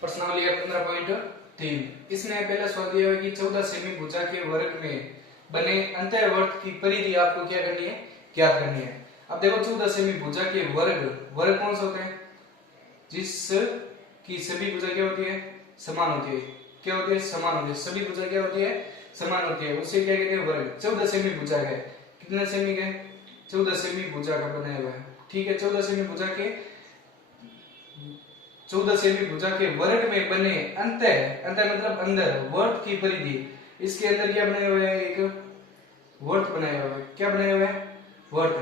प्रश्नावली 15.3 इसमें पहला सवाल दिया हुआ है कि 14 सेमी भुजा के वर्ग में बने अंतःवर्त की परिधि आपको क्या करनी है, ज्ञात करनी है। अब देखो 14 सेमी भुजा के वर्ग कौन से होते हैं, जिसकी सभी भुजा क्या होती है, समान होती है। क्या होती है, समान होती है। सभी भुजा क्या होती है, समान होती है। उसे क्या कहते हैं, वर्ग। 14 सेमी भुजा है, कितने सेमी के, 14 सेमी भुजा का बनाया हुआ है। ठीक है, 14 सेमी भुजा के 14 सेमी भुजा के वर्ग में बने अंतः मतलब अंदर, वर्त की परिधि, इसके अंदर क्या बनाया हुआ है, एक वर्त बनाया हुआ है। क्या बनाया हुआ है, वर्त।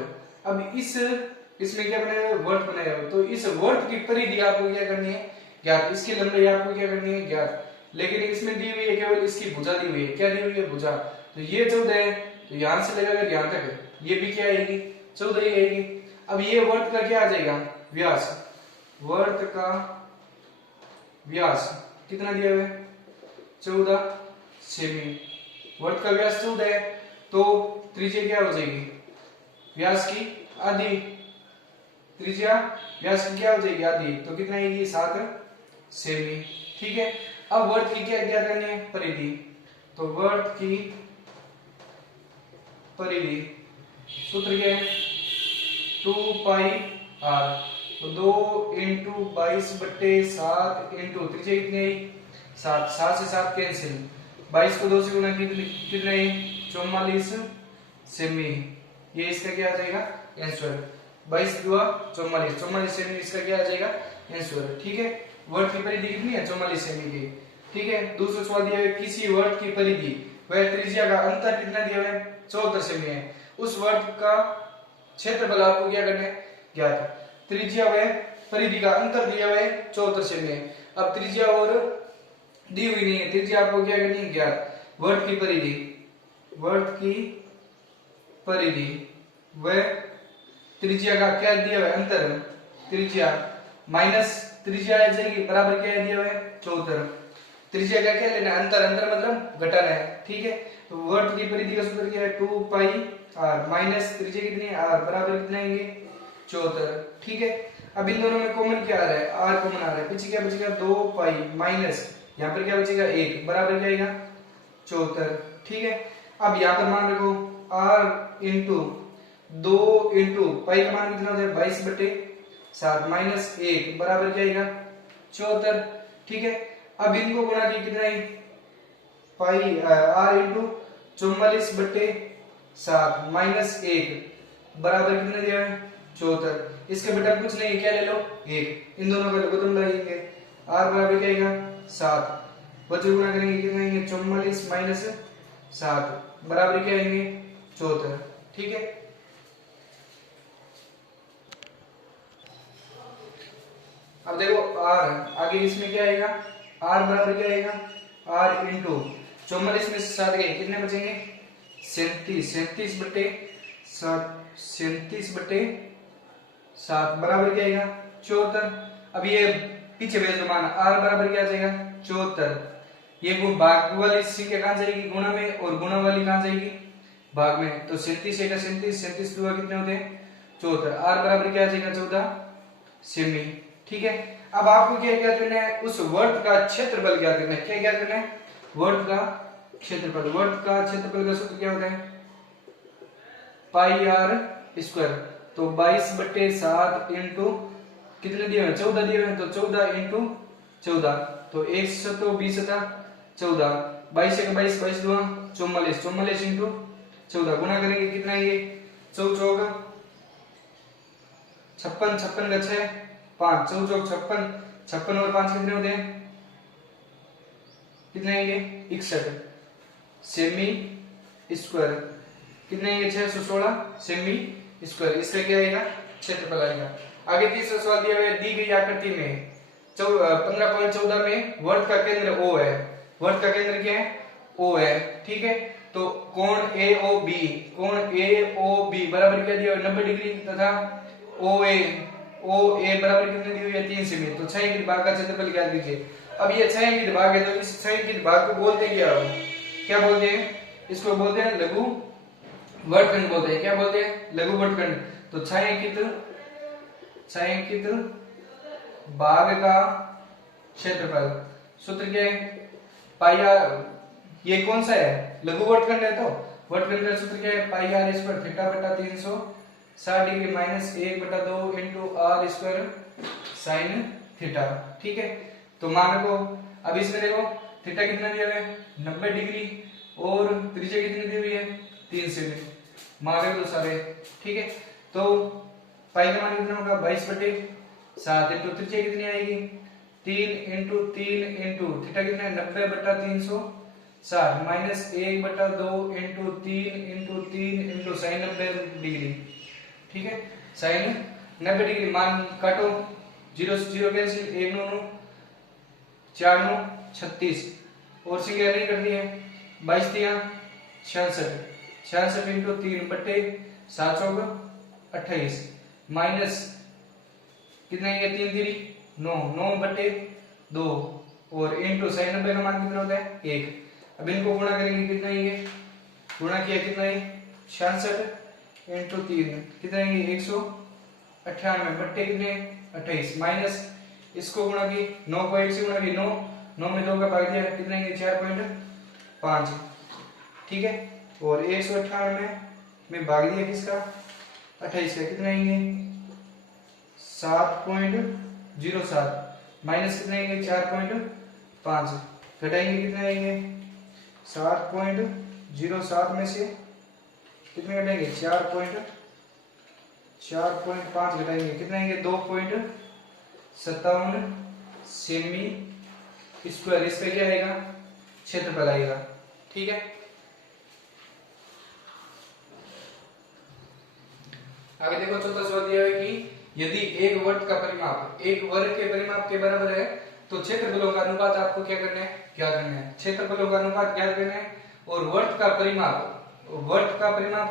अब इसमें क्या बनाया हुआ है, वर्त बनाया हुआ है। तो इस वर्त की परिधि आपको क्या करनी है, ज्ञात। इसकी लंबाई आपको क्या करनी है, ज्ञात। लेकिन इसमें दी हुई है केवल इसकी भुजा दी हुई है। क्या दी हुई है, भुजा। तो ये 14 है, तो यहां से लगाकर यहां तक है, ये भी क्या आएगी, 14 ही आएगी। अब ये वर्त का क्या आ जाएगा, व्यास। वर्त का व्यास कितना दिया हुआ है, 14 सेमी। वर्त का व्यास 14 है, तो त्रिज्या क्या हो जाएगी, व्यास की आधी। त्रिज्या व्यास की क्या हो जाएगी, आधी। तो कितना आएगी, 7 सेमी। ठीक है, अब वर्त की क्या क्या करनी है, परिधि। तो वर्त की परिधि सूत्र क्या है, 2 पाई आर। तो 2 इंटू 22/7 इंटू त्रिज्या कितनी आई, 7। 7 से 7 कैंसिल, 22 को 2 से गुणा कितना है, 44 सेमी। ये इसका क्या आ जाएगा, आंसर। 22 दुआ 44, 44 सेमी इसका क्या आ जाएगा, आंसर। ठीक है, वर्त की परिधि कितनी है, 44 सेमी की। ठीक है, दूसरा सवाल दिया है, किसी वर्त की परिधि वह त्रिज्या का अंतर कितना दिया है, 74 सेमी है। उस वर्त का क्षेत्रफल आपको क्या करना है, ज्ञात। त्रिज्या व परिधि का अंतर दिया हुआ है 74 सेमी है। अब त्रिज्या और दी हुई नहीं है, त्रिज्या आपको क्या करनी है, ज्ञात। वर्त की परिधि, वर्त की परिधि व त्रिज्या का क्या दिया हुआ है, अंतर। त्रिज्या माइनस त्रिज्या आ जाएगी, बराबर क्या दिया हुआ है, 74। त्रिज्या का क्या लेना है, अंतर। अंतर मतलब घटाना है। ठीक है, तो वर्त की परिधि का सूत्र क्या है, 2 पाई आर माइनस त्रिज्या कितनी है, आर, बराबर कितना आएंगे, 74। ठीक है, अब इन दोनों में कॉमन क्या आ रहा है, आर कॉमन आ रहा है। पीछे क्या बचेगा, 2 पाई माइनस यहाँ पर क्या बचेगा, 1, बराबर क्या आएगा, 74। ठीक है, अब यहाँ पर मान रखो आर इंटू 2 इंटू पाई का मान कितना होता है, 22/7 माइनस 1, बराबर क्या आएगा, 74। ठीक है, अब इनको गुणा किया कितना है, पाई आर इंटू 44/7 माइनस 1, बराबर कितना दिया है, 74। इसके बेटा कुछ नहीं, क्या ले लो, 1। इन दोनों का लघुत्तम लगाएंगे, आर बराबर क्या आएगा, 7। बच्चे गुणा करेंगे कितना आएंगे, 44 माइनस 7, बराबर क्या आएंगे, 74। ठीक है, अब देखो आर आगे इसमें क्या आएगा, आर बराबर क्या आएगा, आर इंटू 44 में से 7 गए, कितने बचेंगे, 37। 37/7 बराबर क्या आएगा, 74। अब ये पीछे भेज दो मान, आर बराबर क्या आ जाएगा, 74। ये भाग वाली संख्या कहां जाएगी, गुणा में, और गुणा वाली कहां जाएगी, भाग में। तो 37 एक 37, 37 दुआ कितने होते हैं, 74। आर बराबर क्या आ जाएगा, 14 सेमी। ठीक है, अब आपको क्या क्या करना है, उस वर्त का क्षेत्रफल क्या करना है, क्या क्या करना है, वर्त का क्षेत्रफल। वर्त का क्षेत्रफल का सूत्र क्या होता है, पाई आर स्क्वायर। तो 22/7 इंटू कितने दिए हुए, 14 दिए हुए, तो 14 इंटू 14, तो 120 था 14, 22 एक 22, 22 दुआ 44, 44 इंटू 14 गुणा करेंगे कितना ये, 4 चौक 56, 56 का 6, 5, 4 चौक 56, 56 और 5 कितने होते हैं, कितने आएंगे, 61 सेमी स्क्वायर। कितने आएंगे, 616 सेमी स्क्वायर। इसका क्या आएगा, क्षेत्रफल आएगा। आगे तीसरा सवाल दिया हुआ है, दी गई आकृति में 15.14 में वर्त का केंद्र O है। वर्त का केंद्र क्या है, O है। ठीक है, तो कोण AOB, कोण AOB बराबर क्या दिया हुआ है, 90 डिग्री, तथा OA बराबर कितने दी हुई है, 3 सेमी। तो 6 इंच भाग का क्षेत्रफल क्या कीजिए। अब ये 6 इंच भाग है, तो इस 6 इंच भाग को बोलते हैं क्या बोलते हैं, इसको बोलते हैं लघु वर्तखंड बोलते हैं। क्या बोलते हैं, लघु वर्तखंड। तो 6 अंकित भाग का क्षेत्रफल। सूत्र क्या है? पाई आर, ये कौन सा है? लघु वर्तखंड है, तो वर्तखंड का सूत्र क्या है? पाई आर स्क्वायर थीटा बटा 360 degree minus 1/2 into r square sine theta. ठीक है, तो मान रखो। अब इसमें देखो थीटा कितना दिया हुआ है? 90 डिग्री, और त्रिज्या कितनी दी हुई है? 3 सेमी। मान रखो तो सारे। ठीक है, तो पाई का मान कितना होगा? 22/7 इंटू त्रिज्या कितनी आएगी? 3 इंटू 3 इंटू थीटा कितना है? 90/360 minus 1/2 into 3 into 3 into sine 90 degree. ठीक है, साइन 90 डिग्री। मान काटो, 0 से 0 कैंसिल, 1 9 9 4 9 36, और संख्या नहीं करनी है। 22 दिया 66, 66 इंटू 3/7 28 माइनस कितना है? 3 3 9 9/2, और इंटू साइन 90 का मान कितना होता है? 1। अब इनको गुणा करेंगे, कितना है ये? गुणा किया कितना है? 66 इंटू 3 कितना है? 198 बट्टे कितने? 28 माइनस इसको गुणा की 9 को 1 से गुणा की 9 9 में 2 का भाग दिया कितना है? 4.5। ठीक है, और 198 में भाग दिया किसका? 28 का, कितना है? 7.07 माइनस कितना है? 4.5। घटाएंगे कितना है? 7.07 में से कितने घटाएंगे? 4.5 घटाएंगे, कितना है? 2.57 सेमी स्क्वायर। इसका क्या आएगा? क्षेत्रफल आएगा। ठीक है, आगे देखो चौथा सवाल दिया है कि यदि एक वर्ग का परिमाप एक वर्ग के परिमाप के बराबर है तो क्षेत्रफलों का अनुपात आपको क्या करना है? क्या करना है? क्षेत्रफलों का अनुपात क्या करना है, और वर्ग का परिमाप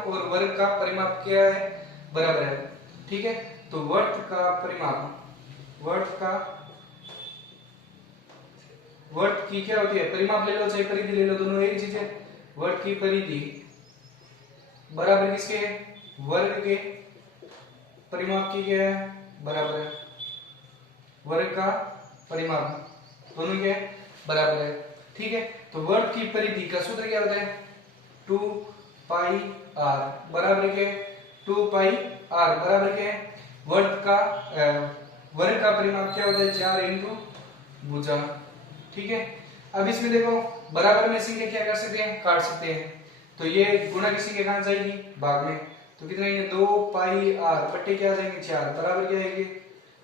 और वर्ग का परिमाप क्या है? बराबर है। ठीक है, तो वर्ग की क्या होती है? परिमाप ले लो चाहे परिधि ले लो, दोनों एक चीज है। वर्ग की परिधि बराबर किसके है? वर्ग के परिमाप की क्या है? बराबर है। वर्ग का परिमाप दोनों क्या है? बराबर है। ठीक है, तो वर्ग की परिधि का सूत्र क्या होता है? 2 पाई आर बराबर क्या है? 2 पाई आर बराबर क्या है? वर्ग का परिमाप क्या होता है? 4 इंटू भुजा। ठीक है, अब इसमें देखो बराबर में संख्या क्या कर सकते हैं? काट सकते हैं। तो ये गुणा की संख्या कहां जाएगी? भाग में। तो कितना है? 2 पाई आर बट्टे क्या आ जाएंगे? 4 बराबर क्या आएंगे?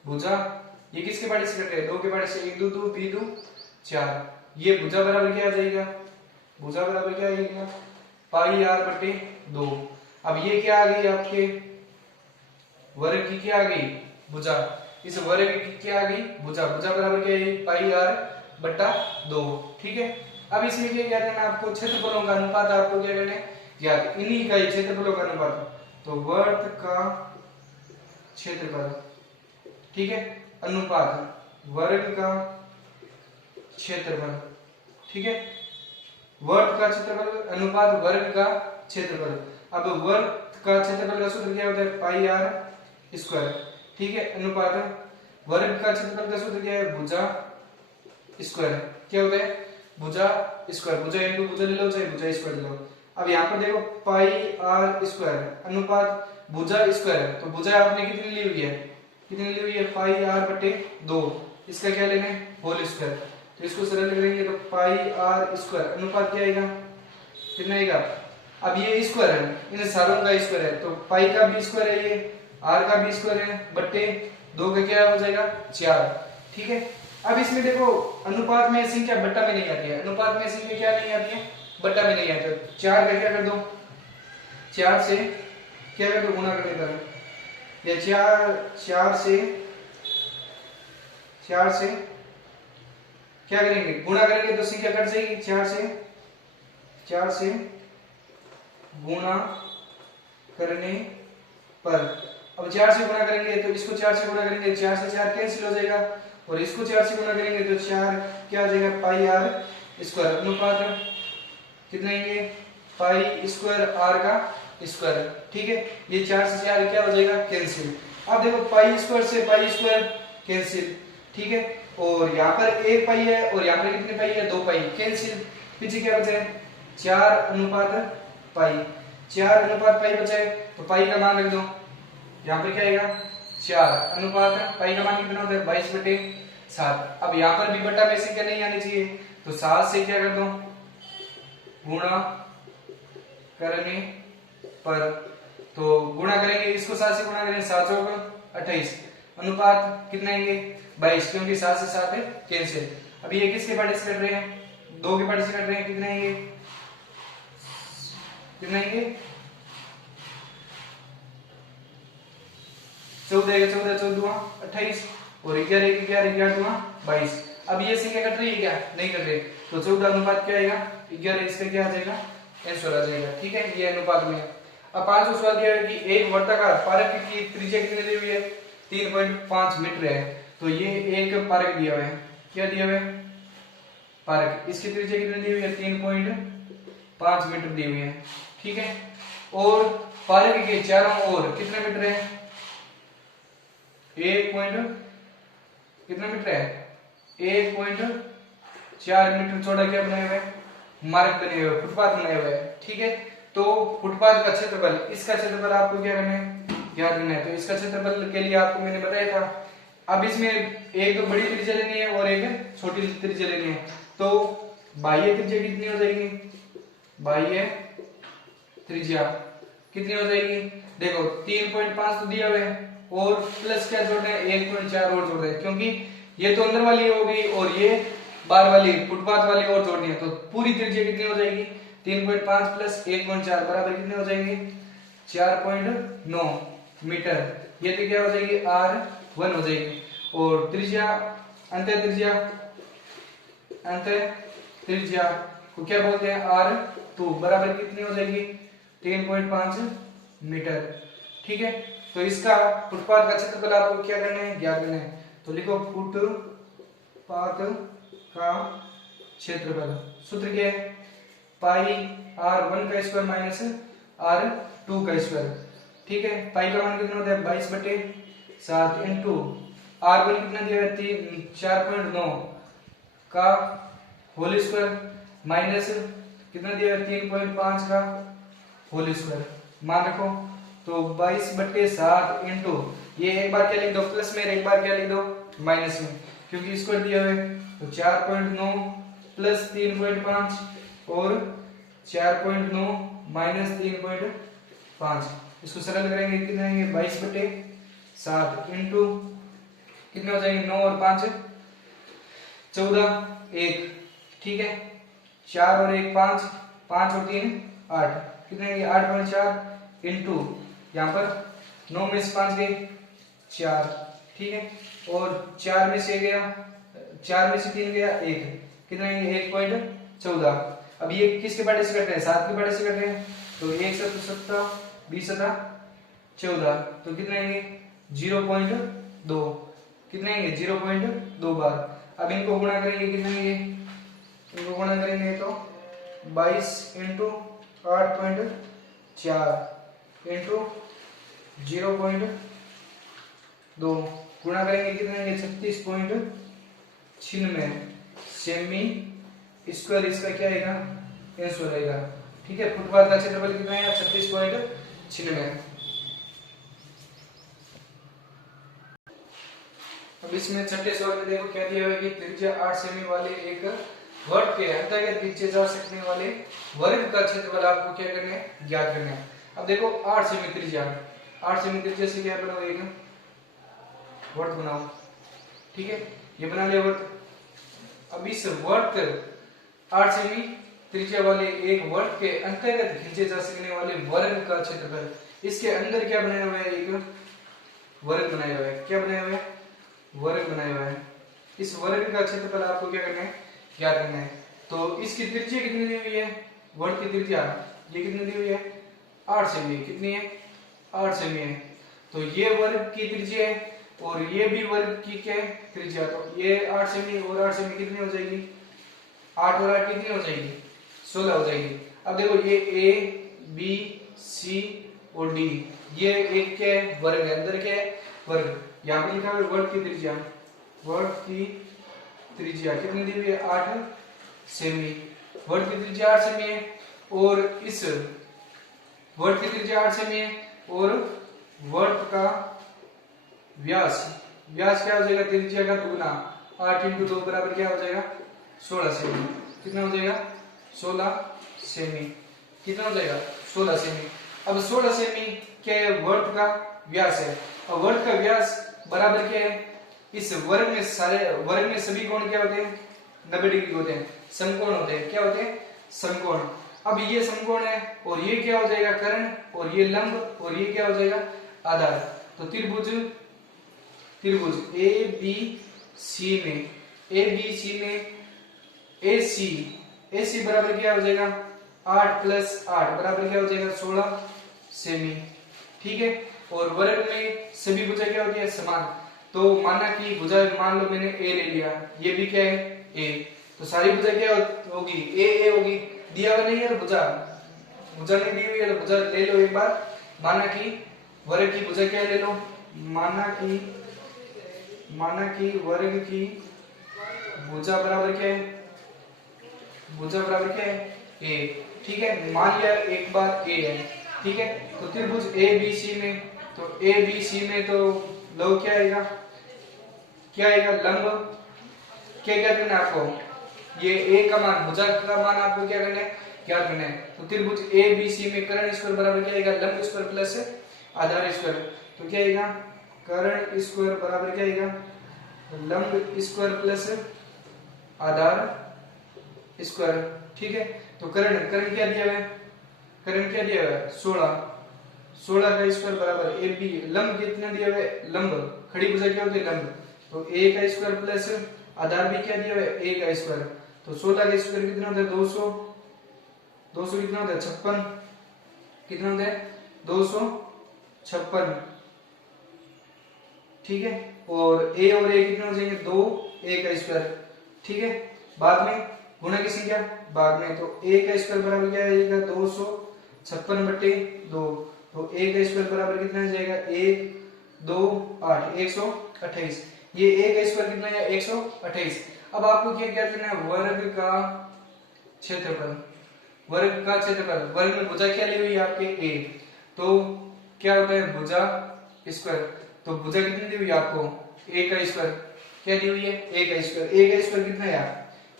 भुजा। ये किसके बारे से कट रहे हैं? 2 के बारे से। 1 2 2 बी 2 4। ये भुजा बराबर क्या आ जाएगा? भुजा बराबर क्या आएगा? पाई आर बट्टे 2। अब ये क्या आ गई? आपके वर्ग की क्या आ गई? भुजा। इस वर्ग की क्या आ गई? भुजा। भुजा बराबर क्या है? पाई आर बट्टा 2। ठीक है, अब इसमें क्या करना है आपको? क्षेत्रफलों का अनुपात आपको क्या करना है? याद, इन्हीं का क्षेत्रफलों का अनुपात। तो वर्ग का क्षेत्रफल, ठीक है, अनुपात वर्ग का क्षेत्रफल। ठीक है, वर्ग का क्षेत्रफल अनुपात वर्ग का क्षेत्रफल। अब वर्ग का क्षेत्रफल का सूत्र क्या होता है? पाई आर स्क्वायर। ठीक है, अनुपात वर्ग का क्षेत्रफल का सूत्र क्या है? भुजा स्क्वायर। क्या होता है? भुजा स्क्वायर। भुजा इनटू भुजा ले लो चाहे भुजा स्क्वायर ले लो। अब यहाँ पर देखो पाई आर स्क्वायर अनुपात भुजा स्क्वायर, तो भुजा आपने कितनी ली हुई है? कितनी ली हुई है? पाई आर बटे 2। इसका क्या लेना है? Whole square. तो इसको सरल करेंगे तो पाई आर स्क्वायर अनुपात क्या आएगा? कितना आएगा? अब ये स्क्वायर है, इन सारों का स्क्वायर है, तो पाई का भी स्क्वायर है, ये आर का भी स्क्वायर है, बट्टे 2 का क्या हो जाएगा? 4। ठीक है, अब इसमें देखो अनुपात में संख्या बट्टा में नहीं आती है। अनुपात में संख्या क्या नहीं आती है? बट्टा में नहीं आती है। 4 का क्या कर दो? 4 से क्या कर दो? गुणा कर देता है। या 4 से क्या करेंगे? गुणा करेंगे तो संख्या कट जाएगी। 4 से गुणा करने पर, अब 4 से गुणा करेंगे तो इसको 4 से गुणा करेंगे, 4 से 4 कैंसिल हो जाएगा, और इसको 4 से गुणा करेंगे तो 4 क्या आ जाएगा? पाई आर स्क्वायर। अनुपात कितना है? ये पाई स्क्वायर आर का स्क्वायर। ठीक है, ये 4 से 4 क्या हो जाएगा? कैंसिल। अब देखो पाई स्क्वायर से पाई स्क्वायर कैंसिल। ठीक है, और यहाँ पर 1 पाई है और यहाँ पर कितने पाई है, 2 पाई, कैंसिल। पीछे क्या बचा है, 4:पाई, 4:पाई बचा है, तो पाई का मान रख दो, यहाँ पर क्या आएगा 4:पाई का मान कितना होता है 22/7। अब यहाँ पर भी बटा में से क्या नहीं आनी चाहिए, तो 7 से क्या कर दो गुणा करने पर, तो गुणा करेंगे इसको 7 से गुणा करेंगे, 7 चौक 28, अनुपात कितना आएंगे 22, क्योंकि 7 से 7 है कैंसिल। अब ये किसके पार्ट से कर रहे हैं, 2 के पार्ट से कर रहे हैं, कितना आएंगे, कितना आएंगे 14 14 14 28 और 11 11 11 22। अब ये संख्या कट रही है क्या, नहीं कट रही, तो 14 अनुपात क्या आएगा 11, इसका क्या आ जाएगा आंसर आ जाएगा। ठीक है, ये अनुपात में। अब 5वां सवाल दिया है कि एक वर्ताकार पारक की त्रिज्या कितनी दी हुई है, 3.5 मीटर है। तो ये एक पारक दिया हुआ है, क्या दिया हुआ है पारक, इसकी त्रिज्या कितनी दी हुई है 3.5 मीटर दी हुई है। ठीक है, और पारक के चारों ओर कितने मीटर है, 1.4 मीटर चौड़ा क्या बनाया हुआ है, मार्ग बने हुए, फुटपाथ बनाए हुए है। ठीक है, तो फुटपाथ का क्षेत्रफल, इसका क्षेत्रफल आपको क्या करना है, ज्ञात करना है। तो इसका क्षेत्रफल के लिए आपको मैंने बताया था, अब इसमें एक तो बड़ी त्रिज्या लेनी है और एक छोटी त्रिज्या लेनी है। तो बाह्य त्रिज्या कितनी हो जाएगी, बाह्य त्रिज्या कितनी हो जाएगी, देखो 3.5 तो दिया हुआ है और प्लस क्या जोड़ना है 1.4 और जोड़ दें, क्योंकि ये तो अंदर वाली होगी और ये बाहर वाली फुटपाथ वाली और जोड़नी है। तो पूरी त्रिज्या कितनी हो जाएगी 3.5 प्लस 1.4 बराबर कितने हो जाएंगे 4.9 मीटर। ये तो क्या हो जाएगी R1 हो जाएगी। और त्रिज्या अंत त्रिज्या को क्या बोलते हैं R2 बराबर कितनी हो जाएगी 3.5 मीटर। ठीक है, तो इसका फुटपाथ का क्षेत्रफल आपको क्या करना है, ज्ञात करना है। तो लिखो फुटपाथ का क्षेत्रफल, सूत्र क्या है पाई R1 का स्क्वायर माइनस R2 का स्क्वायर। ठीक है, पाई का मान कितना होता है 22/7 इंटू R1 कितना दिया है 4.9 का होल स्क्वायर माइनस कितना दिया है 3.5 का होल स्क्वायर, मान रखो। तो 22/7 इंटू ये एक बार क्या लिख दो प्लस में, एक बार क्या लिख दो माइनस में, क्योंकि स्क्वायर दिया हुआ है। तो 4.9 प्लस 3.5 और 4.9 माइनस 3.5, इसको सरल करेंगे कितने आएंगे 22/7 इंटू कितने हो जाएंगे 9 और 5 14 1। ठीक है, 4 और 1 5, 5 और 3 8, कितने 8.4 इंटू यहाँ पर 9 में से 5 गए 4। ठीक है, और 4 में से गया 4 में से 3 गया 1, कितना 1.14। अब ये किसके बारे से कट रहे हैं 7 के बारे से कट रहे हैं। तो 1 7 17 20 17 14, तो कितने आएंगे 0.2, कितने आएंगे 0.2 बार। अब इनको गुणा करेंगे कितने आएंगे, इनको गुणा करेंगे तो 22 इंटू 8.4 इंटू 0.2 गुणा करेंगे कितने आएंगे 36.96 सेमी स्क्वायर, इसका क्या आएगा आंसर आएगा। ठीक है, फुटपाथ का क्षेत्रफल कितना है 36.96। अब इसमें छठे सवाल में देखो क्या दिया हुआ है कि त्रिज्या 8 सेमी वाले एक वर्ग के अंतर्गत खींचे जा सकने वाले वर्ग का क्षेत्रफल आपको क्या करना है ज्ञात करना है। अब देखो 8 सेमी त्रिज्या, 8 सेमी त्रिज्या से क्या बनाओ एक वर्ग बनाओ। ठीक है, ये बना लिया वर्ग। अब इस वर्ग 8 सेमी त्रिज्या वाले एक वर्ग के अंतर्गत खींचे जा सकने वाले वर्ग का क्षेत्रफल, इसके अंदर क्या बनाया हुआ है एक वर्ग बनाया हुआ है, क्या बनाया हुआ है वर्ग बनाया हुआ है। इस वर्ग का क्षेत्रफल आपको क्या करना है ज्ञात करना है। तो इसकी त्रिज्या कितनी दी हुई है, वर्ग की त्रिज्या ये कितनी दी हुई है 8 सेमी, कितनी है 8 सेमी है। तो ये वर्ग की त्रिज्या है और ये भी वर्ग की क्या है त्रिज्या। तो ये 8 सेमी और 8 सेमी कितनी हो जाएगी 8 और 8 कितनी हो जाएगी 16 हो जाएगी। अब देखो ये A B C और D ये एक क्या है वर्ग है, अंदर क्या है वर्ग। यहाँ पे लिखा है वर्ग की त्रिज्या, वर्ग की त्रिज्या कितनी दी हुई है 8 सेमी। वर्त की त्रिज्या 8 सेमी है और इस वर्त की त्रिज्या 8 सेमी है और वर्त का व्यास क्या हो जाएगा त्रिज्या का दुगुना 8 × 2 बराबर क्या हो जाएगा 16 सेमी। कितना हो जाएगा 16 सेमी। कितना हो जाएगा 16 सेमी। अब 16 सेमी क्या है वर्त का व्यास है। अब वर्त का व्यास बराबर क्या है इस वर्ग में सभी कोण क्या होते हैं 90 डिग्री होते हैं, समकोण होते हैं। क्या होते हैं समकोण। अब ये समकोण है और ये क्या हो जाएगा कर्ण और ये लंब और ये क्या हो जाएगा आधार। तो त्रिभुज ए बी सी में AC बराबर क्या हो जाएगा 8 + 8 बराबर क्या हो जाएगा 16 सेमी। ठीक है। और वर्ग में सभी भुजा क्या होती है समान। तो माना कि भुजा मान लो मैंने A ले लिया, ये भी क्या है A, तो सारी भुजा क्या होगी A होगी। दिया हुआ नहीं है भुजा नहीं दी हुई है तो भुजा ले लो एक बार। माना कि वर्ग की भुजा क्या ले लो, माना कि वर्ग की भुजा बराबर क्या है A। ठीक है। मान लिया एक बार A है। ठीक है। तो त्रिभुज ABC में तो लंब क्या आएगा लंब क्या करना है आपको, ये A का मान भुजा का मान आपको क्या करना है ज्ञात करना है। तो त्रिभुज ABC में कर्ण स्क्वायर बराबर क्या आएगा लंब स्क्वायर प्लस आधार स्क्वायर। तो क्या आएगा कर्ण स्क्वायर बराबर क्या आएगा लंब स्क्वायर प्लस आधार स्क्वायर। ठीक है। तो कर्ण क्या दिया हुआ है 16 का स्क्वायर बराबर AB लंब कितना दिया हुआ है लंब खड़ी भुजा क्या होती है लंब। तो A का स्क्वायर प्लस आधार भी क्या दिया हुआ है A का स्क्वायर। तो 16 का स्क्वायर कितना होता है 200 कितना होता है 56 कितना होता है 256। ठीक है। और A और A कितना हो जाएंगे 2 A का स्क्वायर। ठीक है। बाद में गुणा की संख्या बाद में। तो A का स्क्वायर बराबर क्या आएगा 256/2। तो A का स्क्वायर बराबर कितना हो जाएगा 1 2 8 128। ये A का स्क्वायर कितना है 128। अब आपको क्या करना है वर्ग का क्षेत्रफल। वर्ग में भुजा क्या ली हुई है आपके A, तो क्या होता है भुजा स्क्वायर। तो भुजा कितनी दी हुई है आपको A का स्क्वायर क्या दी हुई है A का स्क्वायर कितना है यार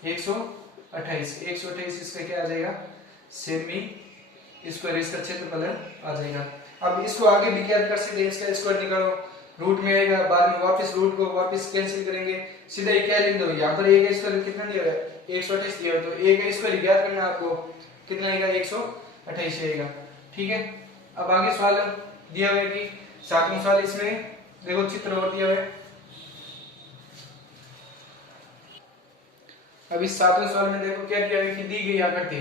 128 इसका क्या आ जाएगा सेमी स्क्वायर, इसका क्षेत्रफल आ जाएगा। अब इसको आगे भी क्या कर सकते हैं इसका स्क्वायर निकालो, रूट में आएगा बाद में वापस रूट को वापस कैंसिल करेंगे, सीधा ये क्या लिख दो यहाँ पर A का स्क्वायर कितना दिया है 128 दिया है। तो A का स्क्वायर ज्ञात करना है आपको कितना आएगा 128 आएगा। ठीक है। अब आगे सवाल दिया हुआ है कि 7वां सवाल, इसमें देखो चित्र और दिया हुआ है। अब इस 7वें सवाल में देखो क्या दिया है कि दी गई आकृति,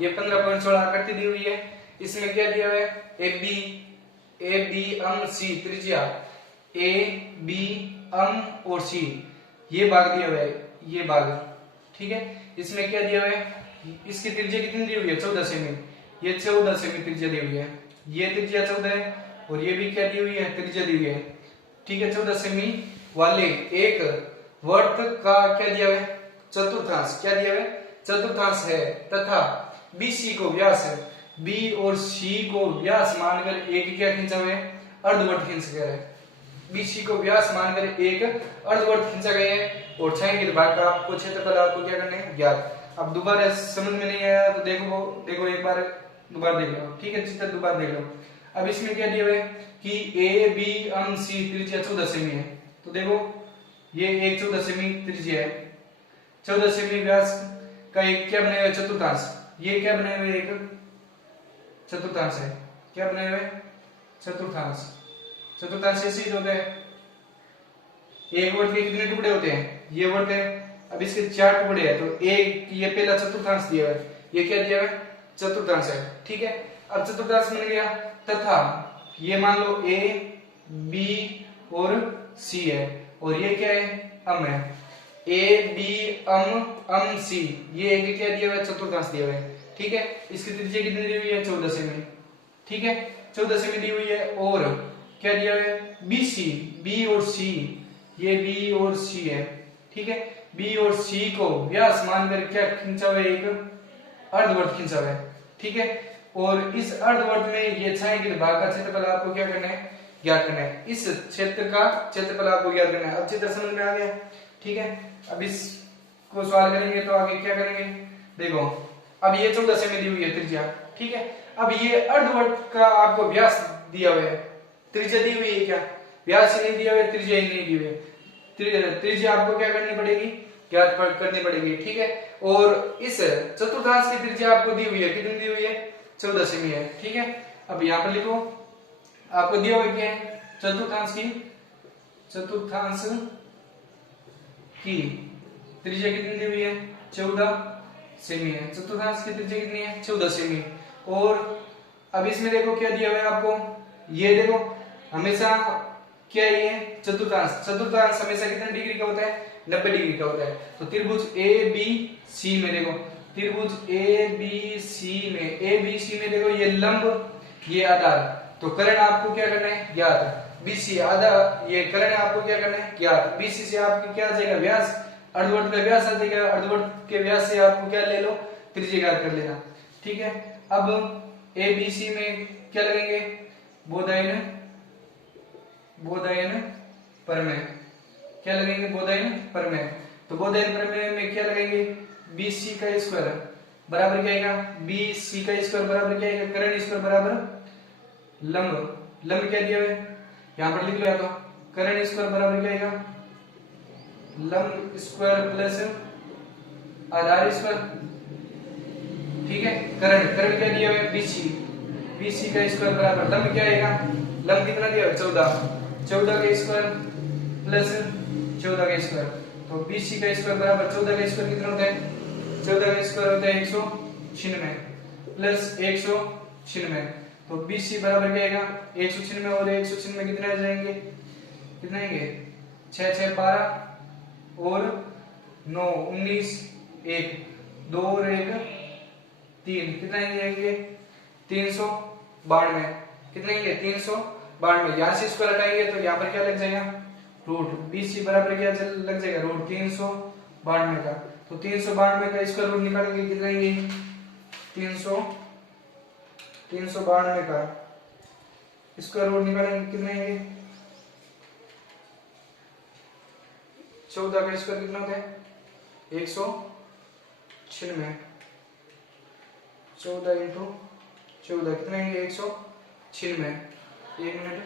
ये 15.16 आकृति दी हुई है। इसमें क्या दिया हुआ है ए बी अंग सी त्रिज्या A B अंग और C ये भाग दिया हुआ है ये भाग। ठीक है। इसमें क्या दिया हुआ है इसकी त्रिज्या कितनी दी हुई है 14 सेमी। ये 14 सेमी त्रिज्या दी हुई है, ये त्रिज्या 14 है और ये भी क्या दी हुई है त्रिज्या दी हुई है। ठीक है। 14 सेमी वाले एक वर्त का क्या दिया हुआ है चतुर्थांश, क्या दिया हुआ है चतुर्थांश है तथा BC को व्यास B और C को व्यास मानकर एक क्या खींचा हुआ है अर्धवर्त खींच गया है। BC को व्यास मानकर एक अर्धवर्त खींचा गया है और छायांकित भाग का आपको क्षेत्रफल आपको क्या करना है ज्ञात। अब दोबारा समझ में नहीं आया तो देखो एक बार दोबारा देख लो। ठीक है चित्र दोबारा देख लो। अब इसमें क्या दिया हुआ है कि A B अंग C त्रिज्या 14 सेमी है। तो देखो ये एक 14 सेमी त्रिज्या है, 14 सेमी व्यास का एक क्या बनाया हुआ चतुर्थांश, ये क्या बनाया हुआ एक चतुर्थांश है। क्या बनाया हुआ है चतुर्थांश ऐसे होता है। एक वर्त के कितने टुकड़े होते हैं ये वर्त है, अब इसके 4 टुकड़े हैं तो एक ये पहला चतुर्थांश दिया है, ये क्या दिया है चतुर्थांश है। ठीक है। अब चतुर्थांश बन गया तथा ये मान लो A B और C है और ये क्या है अम है A B अम C, ये एक क्या दिया हुआ है चतुर्थांश दिया हुआ है। ठीक है। इसकी त्रिज्या कितनी दी हुई है 14 सेमी। ठीक है 14 सेमी दी हुई है और क्या दिया हुआ है BC B और C, ये B और C है। ठीक है। बी और सी को व्यास मानकर क्या खींचा हुआ है, एक अर्धवर्त खींचा हुआ है, ठीक है। और इस अर्धवर्त में ये छायांकित भाग का क्षेत्रफल आपको क्या करना है, ज्ञात करना है। इस क्षेत्र का क्षेत्रफल आपको ज्ञात करना है। अब चित्र समझ में आ गया, ठीक है। अब इसको सवाल करेंगे तो आगे क्या करेंगे, देखो अब ये 14 सेमी दी हुई है त्रिज्या, ठीक है। अब ये अर्धवर्त का आपको व्यास दिया हुआ है, त्रिज्या दी हुई है क्या, व्यास ही नहीं दिया हुआ है, त्रिज्या ही नहीं दी हुई है। त्रिज्या आपको क्या करनी पड़ेगी, ज्ञात करनी पड़ेगी, ठीक है। और इस चतुर्थांश की त्रिज्या आपको दी हुई है, कितनी दी हुई है, 14 सेमी है, ठीक है। अब यहाँ पर लिखो, आपको दिया हुआ क्या है, चतुर्थांश की त्रिज्या कितनी दी हुई है, 14 सेमी है। चतुर्थांश की त्रिज्या कितनी है, 14 सेमी। और अब इसमें देखो क्या दिया हुआ है आपको, ये देखो हमेशा क्या है, ये चतुर्थांश हमेशा कितने डिग्री का होता है, 90 डिग्री का होता है। तो त्रिभुज ए बी सी में देखो, त्रिभुज ए बी सी में देखो ये लंब ये आधार, तो कर्ण आपको क्या करना है, ज्ञात। बीसी आधा ये कर्ण आपको क्या करना है, ज्ञात। बीसी से आपके क्या आ जाएगा, व्यास, अर्धवर्त का व्यास आ जाएगा। अर्धवर्त के व्यास से आपको क्या ले लो, त्रिज्या ज्ञात कर लेना, ठीक है। अब ए बी सी में क्या लगेंगे, बोधायन प्रमेय, क्या लगेंगे, बोधायन प्रमेय। तो बोधायन प्रमेय में क्या लगेंगे, बीसी का स्क्वायर बराबर क्या आएगा, बीसी का स्क्वायर बराबर क्या आएगा, कर्ण स्क्वायर बराबर लंब क्या दिया है, यहां पर लिख लो, या तो कर्ण स्क्वायर बराबर क्या आएगा, लंब स्क्वायर प्लस आधार स्क्वायर, ठीक है। कर्ण क्या दिया है, बीसी का स्क्वायर बराबर लंब क्या आएगा, लंब कितना दिया है, 14 का स्क्वायर प्लस 14 का स्क्वायर। तो बीसी का स्क्वायर बराबर 14 का स्क्वायर कितना होता है, 14 का स्क्वायर होता है 196 प्लस 196। तो बीसी बराबर क्या आएगा, 196 और 196 कितने आ जाएंगे, कितने आएंगे, 6 6 12 और 9 19 1 2 और 1 3, कितना आएंगे, 392, कितने आएंगे, 392। यहाँ से स्क्वायर हटाएंगे तो यहाँ पर क्या लग जाएगा, रूट। बीसी बराबर क्या लग जाएगा, रूट 392 का। तो 392 का स्क्वायर रूट निकालेंगे, कितना आएंगे, 392 का स्क्वायर रूट निकालेंगे, कितने आएंगे, 14 का स्क्वायर कितना होता है, 196। 14 इंटू 14 कितने आएंगे, 196। एक मिनट,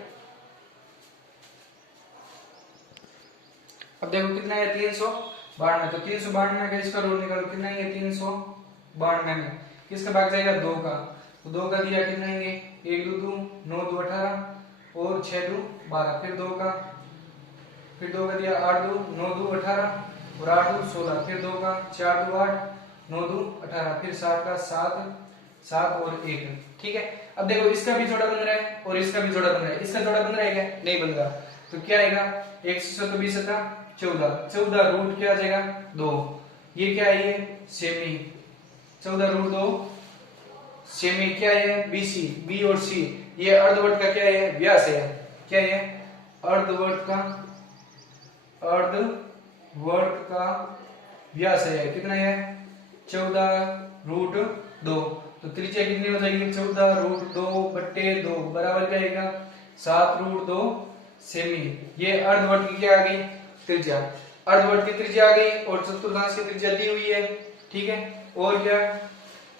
अब देखो कितना है, 392। तो 392 का स्क्वायर रूट निकालो, कितना है, 392 में किसका भाग जाएगा, 2 का। तो 2 का दिया, कितना है, 1 2 2 9 2 18 और 6 2 12, फिर 2 का दिया 8 2 9 2 18 और 8 2 16, फिर 2 का 4 2 8 9 2 18, फिर 7 का 7 और 1, ठीक है। अब देखो इसका भी जोड़ा बन रहा है और इसका भी जोड़ा बन रहा है, इसका जोड़ा बन रहा है क्या, नहीं बन रहा। तो क्या आएगा, 120 14 रूट क्या आ जाएगा, 2। ये क्या है, ये सेमी, 14 रूट 2 सेमी। क्या है, बीसी, बी और सी, ये अर्धवर्त का क्या है, व्यास है। क्या है, अर्धवर्त का व्यास है, कितना है, 14 रूट 2। तो त्रिज्या कितनी हो जाएगी, 14 रूट 2/2 बराबर क्या आएगा, 7 रूट 2 सेमी। ये अर्धवर्त की क्या आ गई, त्रिज्या। अर्धवर्त की त्रिज्या आ गई और चतुर्थांश की त्रिज्या दी हुई है, ठीक है। और क्या,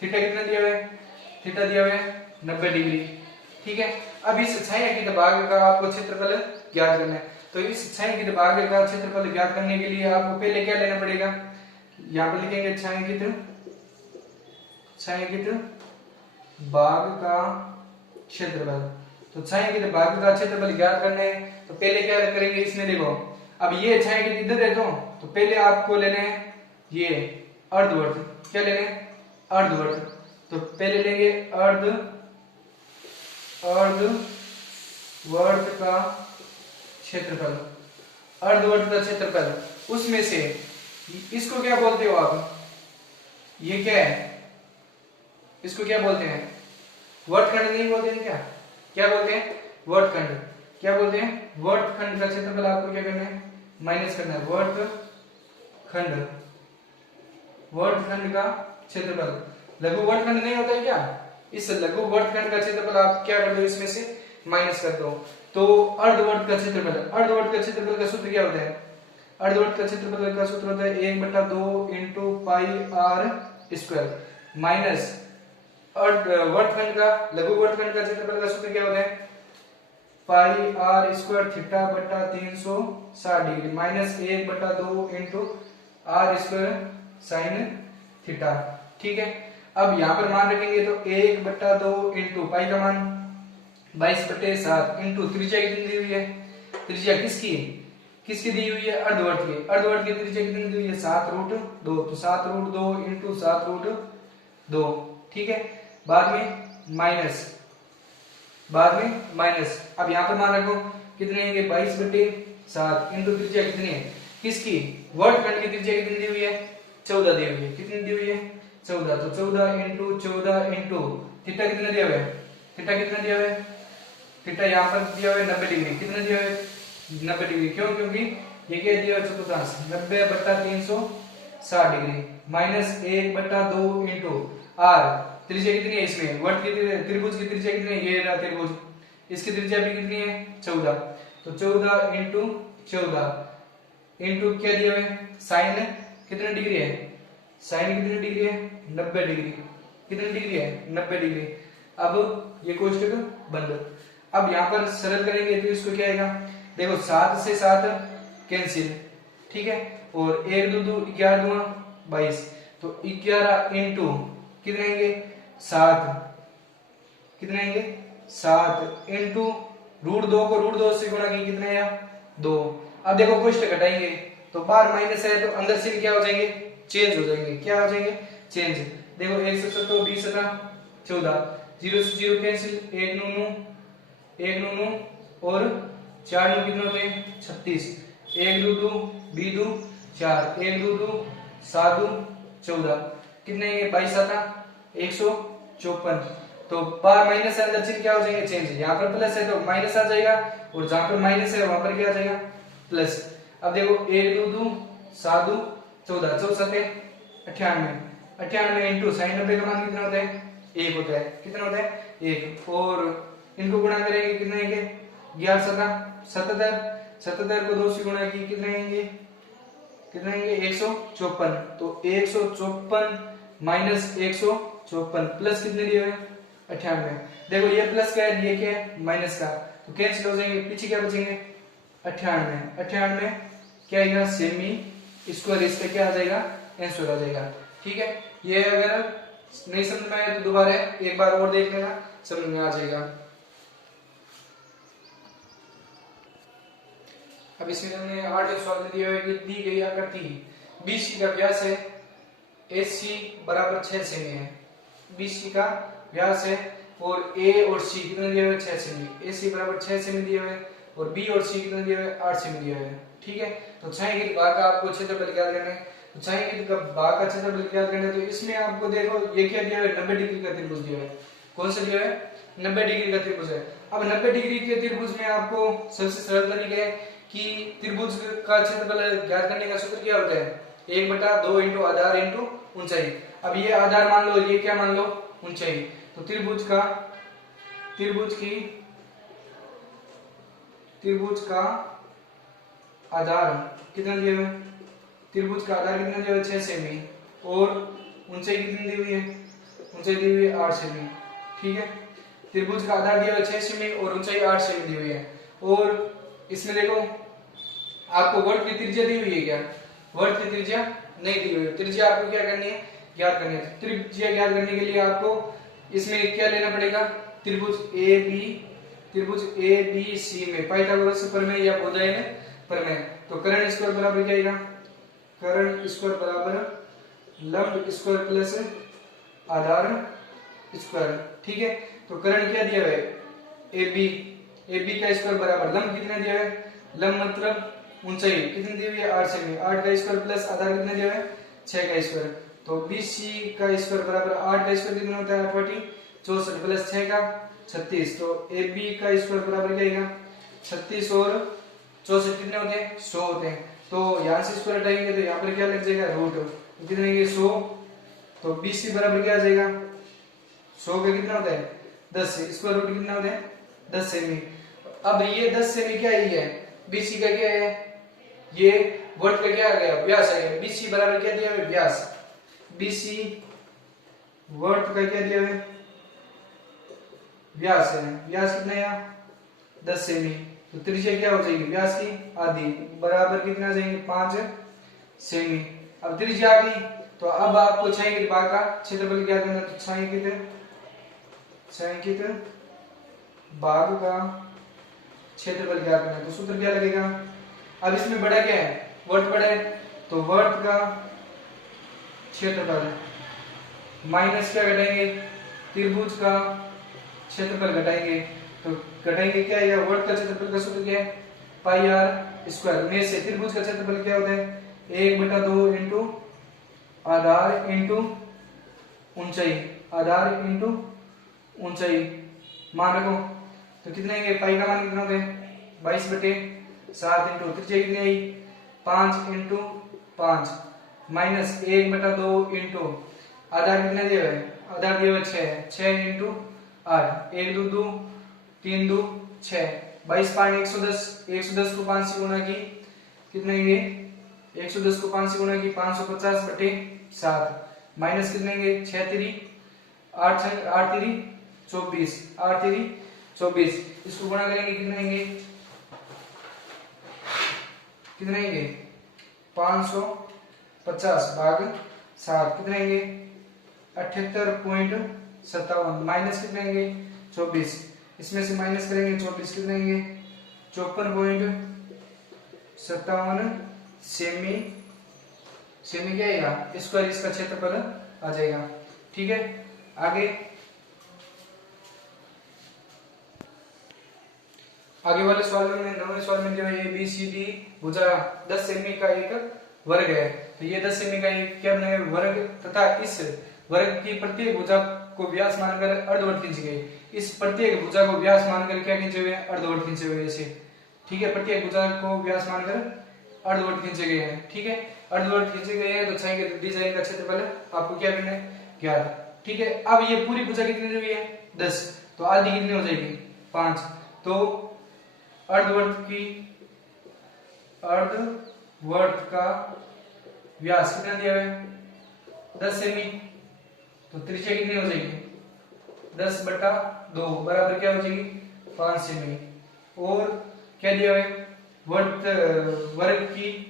थीटा कितना दिया हुआ है, थीटा दिया हुआ है 90 डिग्री, ठीक है। अब इस छायांकित भाग का आपको क्षेत्रफल ज्ञात करना है। तो इस छायांकित भाग का क्षेत्रफल ज्ञात करने के लिए आपको पहले क्या लेना पड़ेगा, यहाँ पर लिखेंगे छायांकित भाग का क्षेत्रफल। तो छायांकित भाग का क्षेत्रफल ज्ञात करना है तो पहले क्या करेंगे, इसमें देखो अब ये छायांकित इधर है, तो पहले आपको लेना है ये अर्धवर्त। क्या लेना है, अर्धवर्त। तो पहले लेंगे अर्धवर्त का क्षेत्रफल, अर्धवर्त का क्षेत्रफल। उसमें से इसको क्या बोलते हो आप, ये क्या है, इसको क्या बोलते हैं, वर्तखंड नहीं बोलते हैं क्या, क्या बोलते हैं, वर्तखंड। क्या बोलते हैं, वर्तखंड का क्षेत्रफल आपको क्या करना है, माइनस करना है। वर्तखंड खंड, वर्तखंड का क्षेत्रफल। लघु वर्तखंड नहीं होता है क्या, इस लघु वर्तखंड का क्षेत्रफल आप क्या कर दो, इसमें से माइनस कर दो, तो अर्धवर्त का क्षेत्रफल, अर्धवर्त का क्षेत्रफल का सूत्र क्या होता है, अर्धवर्त का क्षेत्रफल का सूत्र होता है 1/2 into pi R square minus वर्तखंड का, लघु वर्तखंड का क्षेत्रफल का सूत्र क्या होता है, पाई आर स्क्वायर थीटा बटा 360 degree minus 1/2 into r square sine theta. ठीक है, अब यहां पर मान रखेंगे तो 1/2 इंटू पाई का मान 22/7 इंटू त्रिज्या कितनी दी हुई है, त्रिज्या किसकी किसकी दी हुई है, अर्धवर्त की, अर्धवर्त की त्रिज्या कितनी दी हुई है 7√2, तो 7√2 इंटू 7√2। ठीक है, बाद में माइनस, अब यहां पर मान रखो कितने हैं 22/7 इंटू त्रिज्या कितनी है किसकी, वर्तखंड की त्रिज्या कितनी दी हुई है 14 दी हुई है, कितनी दी हुई है 14, तो 14 इंटू 14 इंटू थीटा कितना दिया हुआ है, थीटा कितना दिया हुआ है, थीटा यहाँ पर दिया हुआ है 90 डिग्री, कितना दिया हुआ है 90 डिग्री, क्यों, क्योंकि ये क्या दिया हुआ है चतुर्थांश 90/360 डिग्री माइनस 1/2 इंटू आर, त्रिज्या कितनी है इसमें, वर्त की त्रिभुज की त्रिज्या कितनी है, ये रहा त्रिभुज, इसकी त्रिज्या भी कितनी है 14, तो 14 इंटू 14 इंटू क्या दिया हुआ है साइन कितने डिग्री है, साइन कितनी डिग्री है 90 डिग्री, कितनी डिग्री है 90 डिग्री। अब ये कोष्टक बंद। अब यहाँ पर सरल करेंगे तो इसको क्या आएगा, देखो 7 से 7 कैंसिल, ठीक है, और 1 2 2 11 2 22, तो 11 इंटू कितने आएंगे 7, कितने आएंगे 7 इंटू √2 को √2 से गुणा किया कितना आया 2। अब देखो कोष्टक घटाएंगे तो बाहर माइनस है तो अंदर से क्या हो जाएंगे, चेंज हो जाएंगे, क्या हो जाएंगे चेंज। देखो 1 से 7 20 14, 0 से 0 कैंसिल, 1 9 9 और 4 9 कितने होते हैं 36, 1 2 2 2 2 4, 1 2 2 7 2 14, कितने 22 7 154, तो बाहर माइनस है अंदर से क्या हो जाएंगे चेंज, यहाँ पर प्लस है तो माइनस आ जाएगा और जहां पर माइनस है वहां पर क्या आ जाएगा प्लस। अब देखो 1 2 2 7 2 14, 4 7 98, 98 इंटू साइन 90 का मान कितना होता है 1 होता है, कितना होता है 1, और इनको गुणा करेंगे कितने आएंगे 11 77, 77 को 2 से गुणा किए कितने आएंगे 154, तो 154 माइनस 154 प्लस कितने दिए हुए 98। देखो ये प्लस का है, ये क्या है माइनस का, तो कैंसिल हो जाएंगे, पीछे क्या बचेंगे 98, 98 क्या आएगा सेमी स्क्वायर, इस पे क्या आ जाएगा आंसर आ जाएगा। ठीक है, ये अगर नहीं समझ में आया तो दोबारा एक बार और देख लेना, समझ में आ जाएगा। अब इसमें हमने 8 सवाल में दिया है कि दी गई आकृति BC का व्यास है AC बराबर 6 सेमी है, BC का व्यास है और A और C कितने दिए हुए 6 सेमी, AC बराबर 6 सेमी दिए हुए और B और C कितने दिए हुए 8 सेमी दिए हुए। ठीक है, तो छायांकित भाग का आपको क्षेत्रफल ज्ञात करना है, तो छायांकित भाग का क्षेत्रफल ज्ञात करना है, तो इसमें आपको देखो ये क्या दिया है 90 डिग्री का त्रिभुज दिया है, कौन सा दिया है 90 डिग्री का त्रिभुज है। अब 90 डिग्री के त्रिभुज में आपको सबसे सरल तरीका है कि त्रिभुज का क्षेत्रफल ज्ञात करने का सूत्र क्या होता है 1/2 इंटू आधार इंटू ऊंचाई। अब ये आधार मान लो, ये क्या मान लो ऊंचाई, तो त्रिभुज का आधार कितना दिया हुआ है, त्रिभुज का आधार कितना दिया हुआ है 6 सेमी और ऊंचाई कितनी दी हुई है, ऊंचाई दी हुई है 8 सेमी। ठीक है, त्रिभुज का आधार दिया हुआ है 6 सेमी और ऊंचाई 8 सेमी दी हुई है, और इसमें देखो आपको वर्त की त्रिज्या दी हुई है क्या, वर्त की त्रिज्या नहीं दी हुई है, त्रिज्या आपको क्या करनी है ज्ञात करनी है। त्रिज्या ज्ञात करने के लिए आपको इसमें क्या लेना पड़ेगा, त्रिभुज ABC में पाइथागोरस प्रमेय या भुजायन प्रमेय, तो कर्ण स्क्वायर बराबर क्या आएगा, कर्ण स्क्वायर बराबर लंब स्क्वायर प्लस आधार स्क्वायर। ठीक है, तो कर्ण क्या दिया हुआ है AB का स्क्वायर बराबर लंब कितना दिया है, लंब मतलब ऊंचाई कितनी दी हुई है 8 सेमी, 8 का स्क्वायर प्लस आधार कितना दिया है 6 का स्क्वायर, तो BC का स्क्वायर बराबर 8 का स्क्वायर कितना होता है 64 प्लस 6 का 36, तो AB का स्क्वायर बराबर क्या आएगा 36 और 64 कितने होते हैं 100 होते हैं, तो यहाँ से स्क्वायर हटाएंगे तो यहाँ पर क्या लग जाएगा रूट, तो कितने ये 100, तो BC बराबर क्या आ जाएगा 100 का कितना होता है 10 से, स्क्वायर रूट कितना होता है 10 सेमी। अब ये 10 सेमी क्या है BC का क्या है, ये वर्ट का क्या आ गया व्यास आ गया। BC बराबर क्या दिया है व्यास, BC वर्ट का क्या दिया है व्यास है, व्यास कितना है 10 सेमी, तो त्रिज्या क्या हो जाएगी व्यास की आधी बराबर कितना आ जाएंगे 5 सेमी। अब त्रिज्या आ गई तो अब आपको छायांकित भाग का क्षेत्रफल क्या करना, तो छायांकित भाग का क्षेत्रफल क्या करना, तो सूत्र क्या लगेगा। अब इसमें बड़ा क्या है वर्त बड़ा है, तो वर्त का क्षेत्रफल माइनस क्या घटाएंगे त्रिभुज का क्षेत्रफल घटाएंगे, तो घटाएंगे क्या है वर्त का क्षेत्रफल का सूत्र क्या है पाई आर स्क्वायर में से त्रिभुज का क्षेत्रफल क्या होता है 1/2 इंटू आधार इंटू ऊंचाई, आधार इंटू ऊंचाई मान रखो, तो कितने आएंगे पाई का मान कितना होता है 22/7 इंटू त्रिज्या कितनी आई 5 इंटू 5 माइनस 1/2 इंटू आधार कितना दिया है, आधार दिया हुआ 6 इंटू 8 1 2 2 3 2 6 22 5 110, 110 को 5 से गुणा की कितने आएंगे 110 को 5 से गुणा की 550/7 माइनस कितने आएंगे 6 3 8 3 24 8 3 24, इसको गुणा करेंगे कितने आएंगे 550 भाग 7 कितने आएंगे 78.57 माइनस कितने आएंगे 24, इसमें से माइनस करेंगे 24 कितने आएंगे 54.57 सेमी, सेमी क्या आएगा स्क्वायर इसका क्षेत्रफल आ जाएगा। ठीक है आगे वाले सवाल में 9वें सवाल में जो है ABCD भुजा 10 सेमी का एक वर्ग है, तो ये 10 सेमी का एक क्या बनेगा वर्ग तथा इस वर्ग की प्रत्येक भुजा को व्यास मानकर अर्धवर्त खींची गई, इस प्रत्येक भुजा को व्यास मानकर क्या खींचे हुए अर्धवर्त खींचे हुए ऐसे। ठीक है प्रत्येक भुजा को व्यास मानकर अर्धवर्त खींचे गए हैं। ठीक है अर्धवर्त खींचे गए हैं तो छायांकित डिजाइन का क्षेत्रफल आपको क्या करना है ज्ञात। ठीक है अब ये पूरी भुजा कितनी हुई है 10, तो आधी कितनी हो जाएगी 5, तो अर्धवर्त का व्यास कितना दिया है 10 सेमी, तो त्रिज्या कितनी हो जाएगी 10/2 बराबर क्या हो जाएगी 5 सेमी, और क्या दिया है वर्ग की